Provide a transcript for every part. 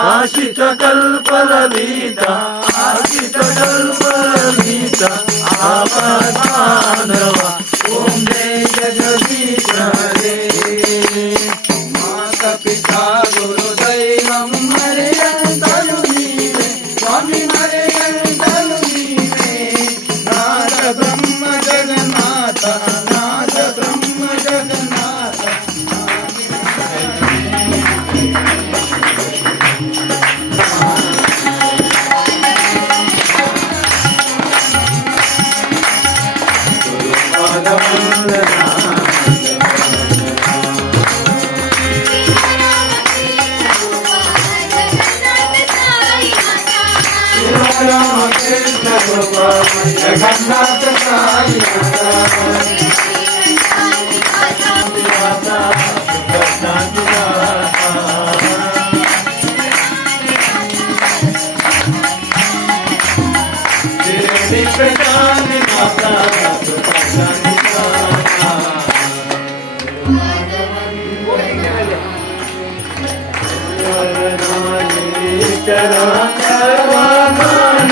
आशित कल्पललिता आशित कल्पललिता आपद बांधवा ओम जय जगदीश हरे माता पिता गुरुदैवं हरियन्तरु नीवे स्वामी हरियन्तरु नीवे नाथ ब्रह्म जगन्नाथ नाथ ब्रह्म जगन्नाथ जगन्नाथ साई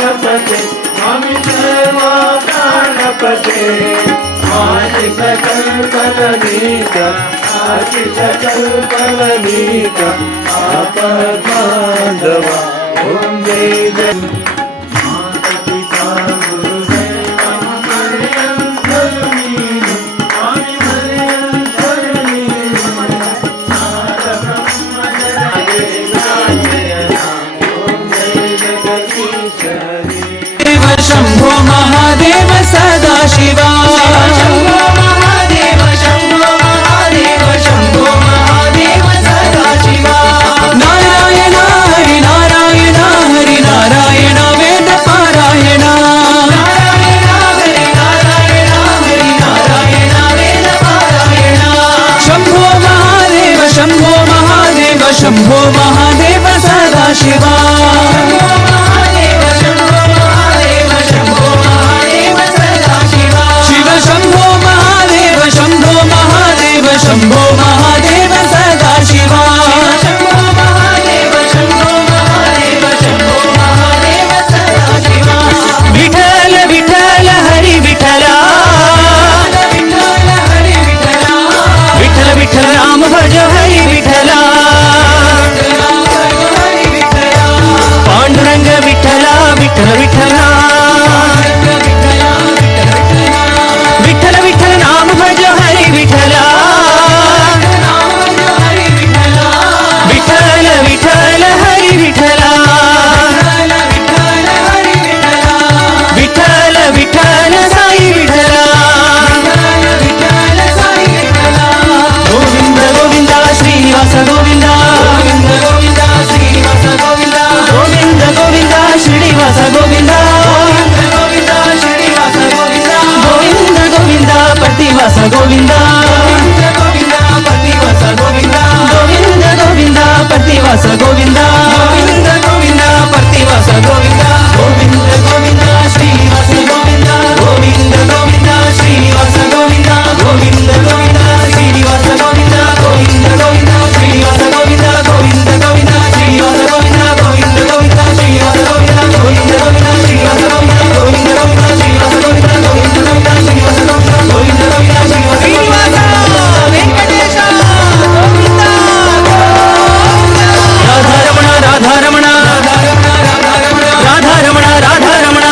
स्वामी सर्वा गणपते आशिष कल्पललिता आशिष कल्पललिता आपद बांधवा ओम जय जय माता पिता गुरुदैवं हरियन्तरु नीवे स्वामी हरियन्तरु नीवे नाथ ब्रह्म जगन्नाथ ओम जय जगदीश हरे शंभो महादेव सदा शिवा शंभो महादेव शंभो महादेव सदा शिवा नारायण हरि नारायण हरि नारायण वेद पारायण नारायण हरि नारायण हरि नारायण वेद पारायण शंभो महादेव शंभो महादेव सदा शिवा शंभो महादेव सदा शिवा शंभो महादेव शंभो महादेव सदा शिवा विठ्ठल विठ्ठल हरी विठ्ठला विठ्ठल हरी विठ्ठला विठ्ठल विठ्ठल राम भज हरी विठ्ठला पांडुरंग विठ्ठला विठ्ठल विठ्ठला विठ्ठल विठ्ठल नाम भज हरी विठ्ठला विठ्ठल हरी विठ्ठला विठ्ठल विठ्ठल साई विठ्ठला गोविंद गोविंद श्रीनिवास गोविंद गोविंद गोविंद श्रीनिवास गोविंद गोविंद गोविंद श्रीनिवास गोविंद गोविंद श्रीनिवास गोविंद गोविंद गोविंद प्रतिवास गोविंद गोविंद गोविंद प्रतिवास गोविंद गोविंद गोविंद प्रतिवास गोविंदा गोविंद गोविंदा प्रतिवास गोविंदा गोविंद गोविंदा श्रीनिवास गोविंदा गोविंद गोविंदा श्रीनिवास गोविंदा गोविंद गोविंदा श्रीनिवास गोविंदा गोविंद गोविंदा श्रीनिवास गोविंदा गोविंद गोविंदा श्रीनिवास गोविंदा गोविंद गोविंदा श्रीनिवास गोविंदा गोविंद गोविंदा श्रीनिवास गोविंदा गोविंद गोविंदा श्रीनिवास गोविंदा गोविंद गोविंदा श्रीनिवास गोविंदा गोविंद गोविंदा श्रीनिवास वेंकटेश गोविंदा राधा रमण राधा रमण राधा रमण राधा रमण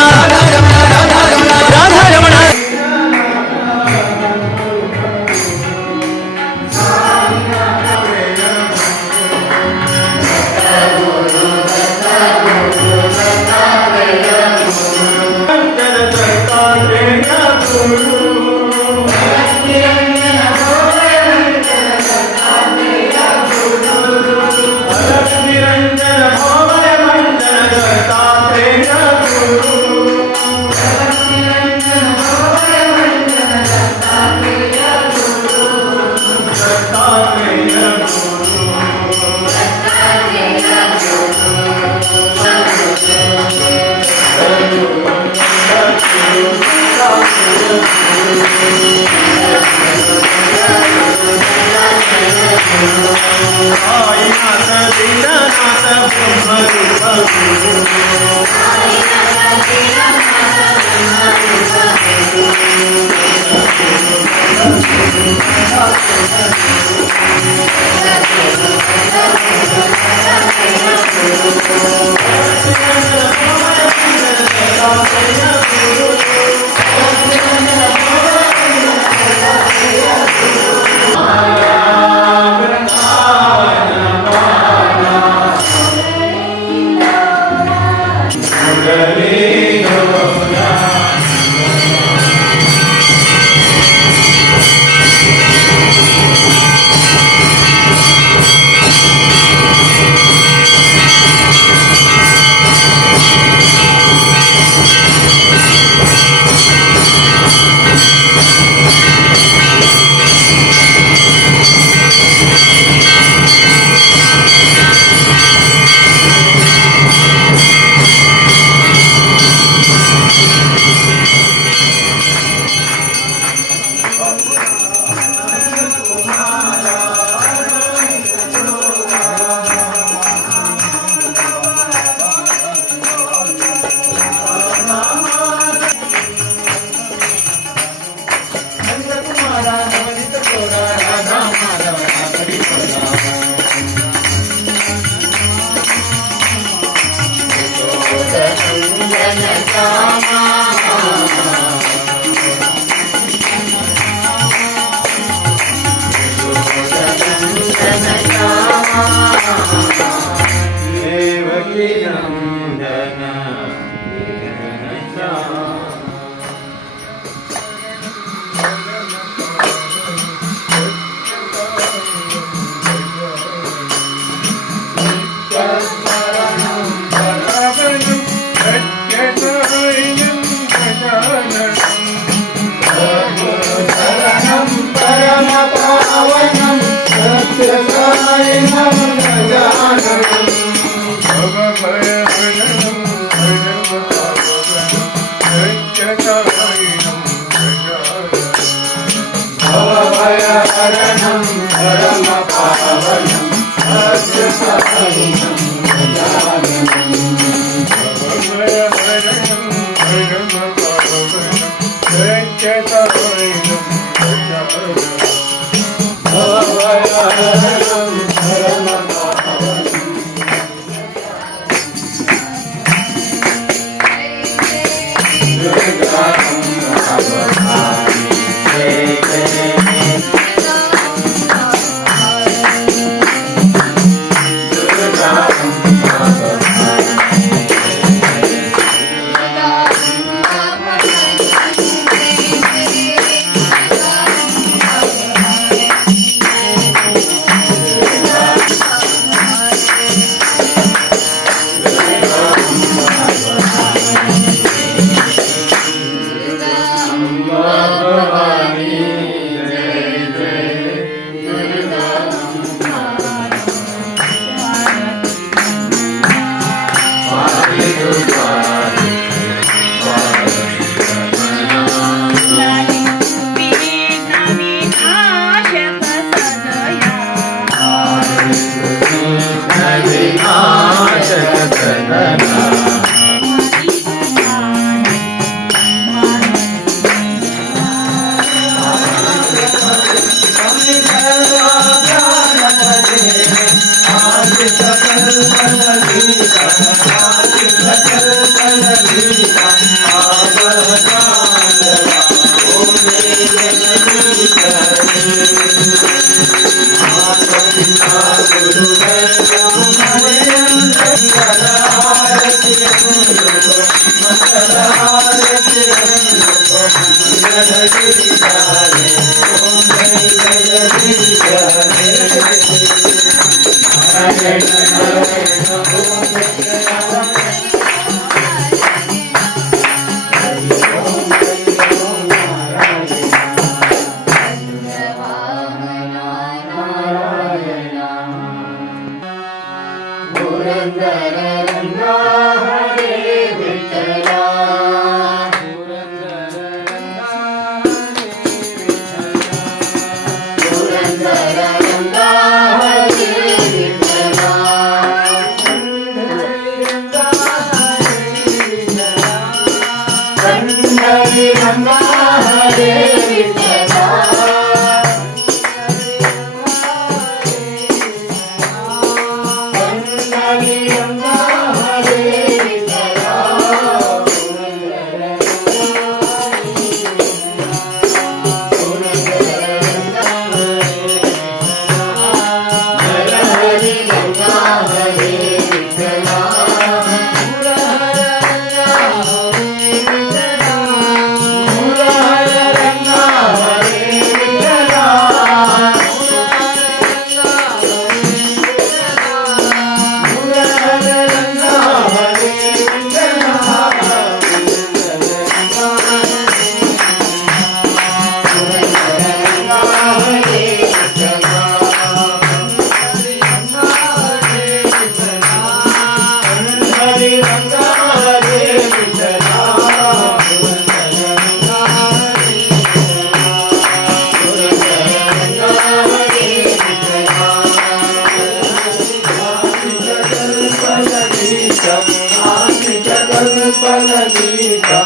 कल्पलगीता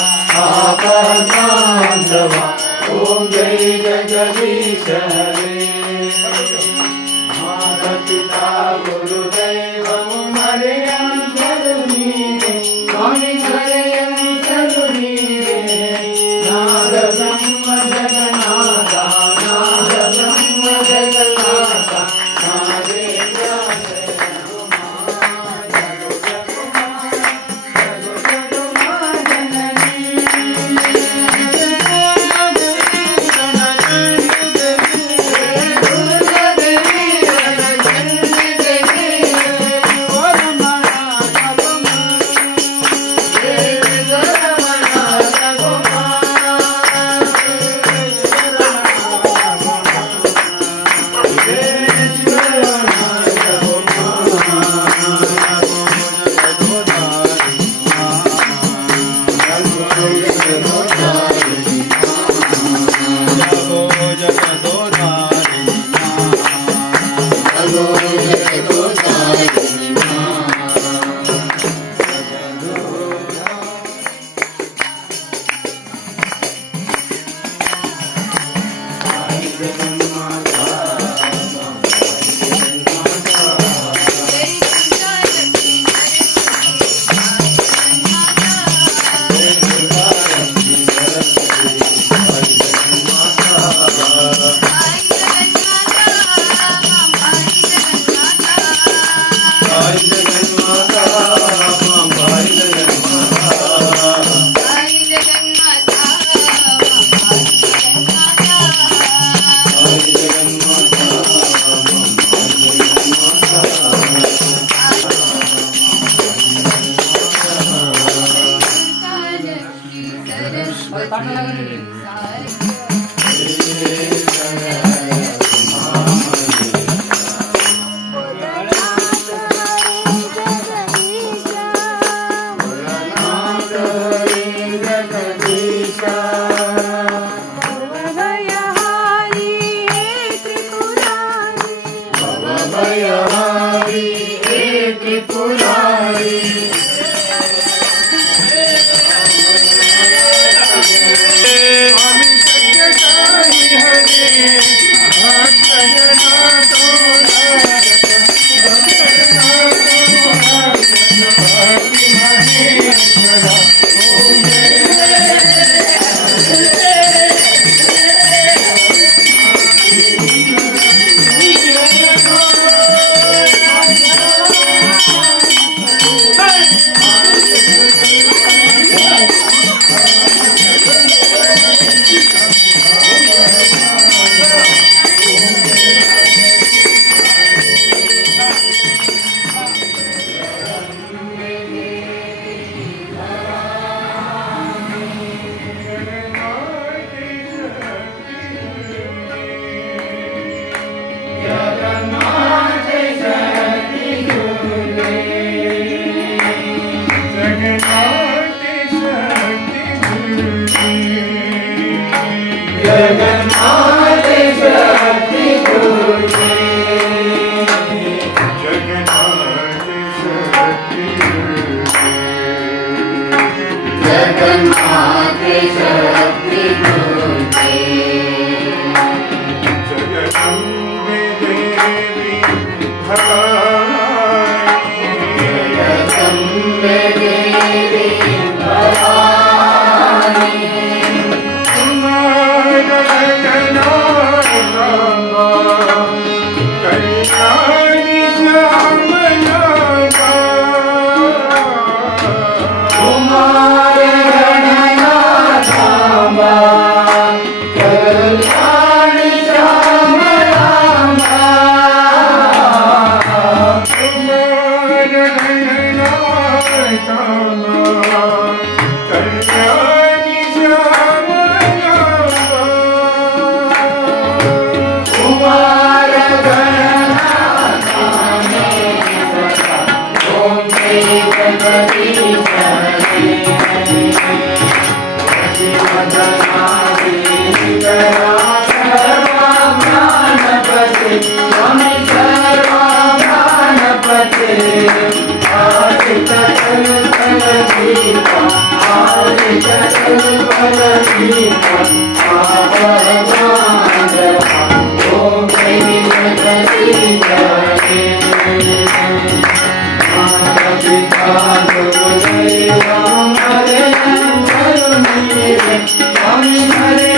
आपदानंदवा ओम जय जगदीश हरे माता पिता गुरुदैवं हरियं करुणीरे स्वामी हरियं करुणीरे नाद ब्रह्म जगन्नाथा नाद ब्रह्म जगन्नाथा जगन्माते शक्ति दुर्गे जगन्माते शक्ति दुर्गे जगदम्बे देवी भवानी जगदम्बे देवी भवानी कुमार गगनाथांबा कल्याणी श्यामलांबा कुमार गणनाथांबा कल्याणी श्यामलांबा कुमार गगनाथांबा कल्याणी श्यामलांबा कुमार गणनाथाने ओम श्री गणपति सर्वाभ्यानपते स्वामी सर्वाभ्यानपते आदितकल्पलदीपा आदितकल्पलदीपा भगवानवा ओम श्री गणपति जय माता पिता गुरुदेवं हरें करुणीरे स्वामी हरें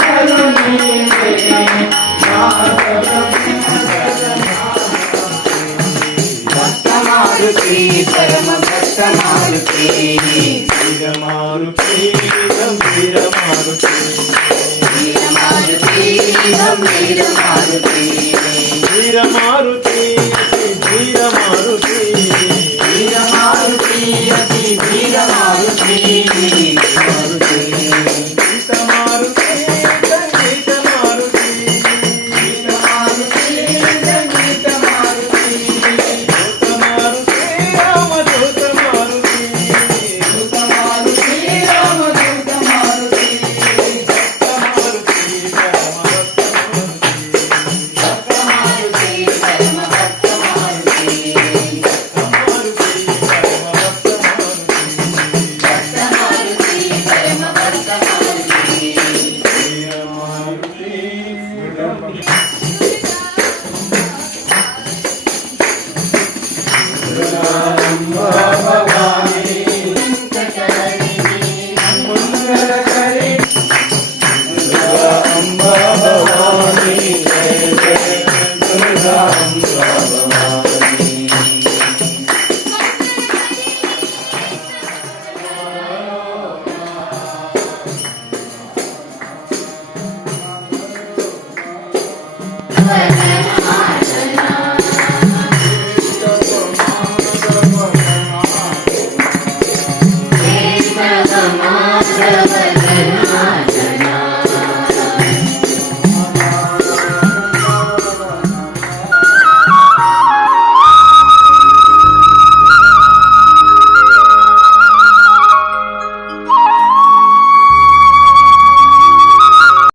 करुणीरे भक्तमारुति परम भक्तमारुति वीरमारुति गंभीरमारुति वीरमारुति गंभीरमारुति वीरमारुति वीरमारुति वीरमारुति अति वीरमारुति गीतमारुति संगीतमारुति वीरमारुति संगीतमारुति दूतमारुति रामदूतमारुति दूतमारुति रामदूतमारुति भक्तमारुति परमभक्तमारुति Bye.